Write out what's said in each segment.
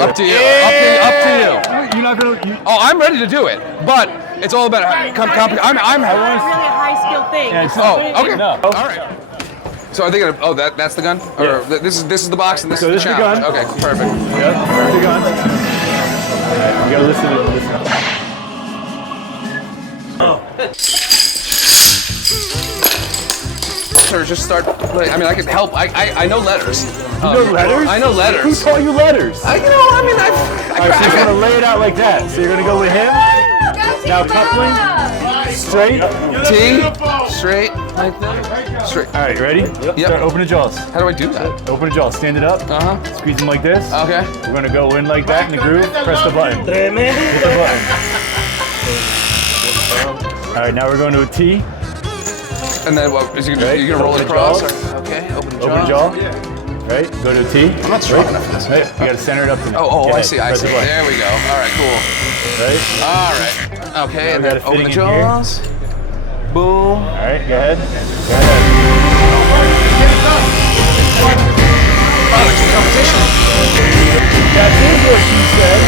Up to you. Up to you. You're not gonna. Oh, I'm ready to do it, but it's all about It's not really a high skill thing. Yeah, Oh, okay. No. All right. So are they gonna? Oh, that's the gun, or this is the box, and this is the challenge. Okay, perfect. Yep. There's the gun. Alright, you gotta listen. Or just start. I mean, I can help. I know letters. You know letters? I know letters. Who taught you letters? I Alright, so you're gonna lay it out like that. So you're gonna go with him. Now coupling. Straight. T. Straight. Like that. Straight. All right, ready? Yep. Start, open the jaws. How do I do that? Open the jaws. Stand it up. Squeeze them like this. Okay. We're gonna go in like that in the groove. Press the button. Hit the button. All right, now we're going to a T. And then what? Is you Right. gonna roll it Open the across? jaws. Or, okay. Open the jaws. Open jaw. Right. Go to a T. I'm not strong enough for this. Right. You gotta center it up. Oh, Get I it. see. Press the button. There we go. All right, cool. Right. All right. Okay, Now and we got then it open the fitting in here. jaws. Boom. All right. Go ahead. Fitting competition. That is what she said.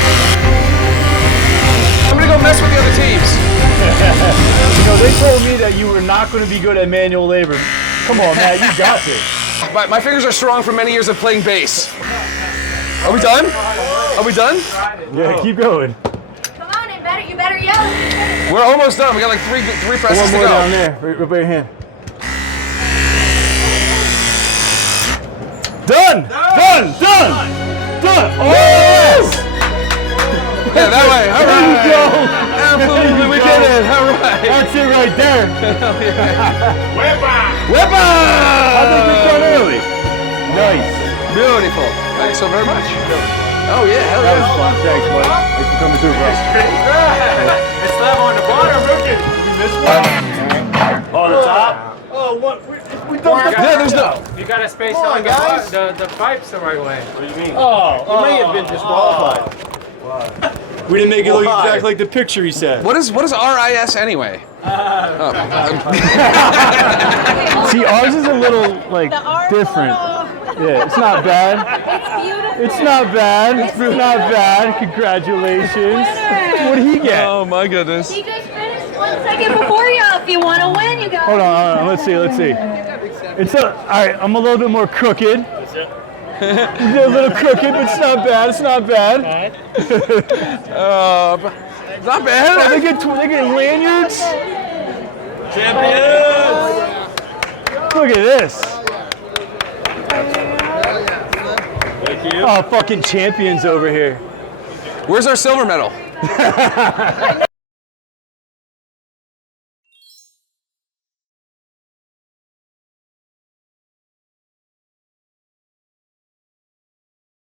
I'm gonna go mess with the other teams. You know, they told me that you were not going to be good at manual labor. Come on, man, you got this. My fingers are strong from many years of playing bass. Are we done? Are we done? Yeah, keep going. Come on, you better yell. We're almost done. We got like three presses One to more go. down there, right by your hand. Done! Done! Oh, yes! Yeah, that way. All There you go. right. Absolutely, we did it. All right. That's it right there. Whippa! I think it's done early. Nice. Beautiful. Thanks so very much. Oh yeah, hell That was yeah. fun. Thanks, bud. Thanks for coming through, bro. It's level on the bottom, rookie. We missed one. On the top. Oh, what? We Yeah, there's no. You gotta space out the pipes the right way. What do you mean? You may have been disqualified. We didn't make it look exactly like the picture he said. What is RIS anyway? See, ours is a little like different. Yeah, it's not bad. It's beautiful. It's not bad. It's not bad. Congratulations. What did he get? Oh my goodness. He just finished 1 second before you. If you want to win, you got. Hold on. Let's see. It's all right. I'm a little bit more crooked. We're a little crooked, but it's not bad. It's not bad. Not bad. Oh, they get lanyards. Champions! Look at this. Thank you. Oh, fucking champions over here. Where's our silver medal?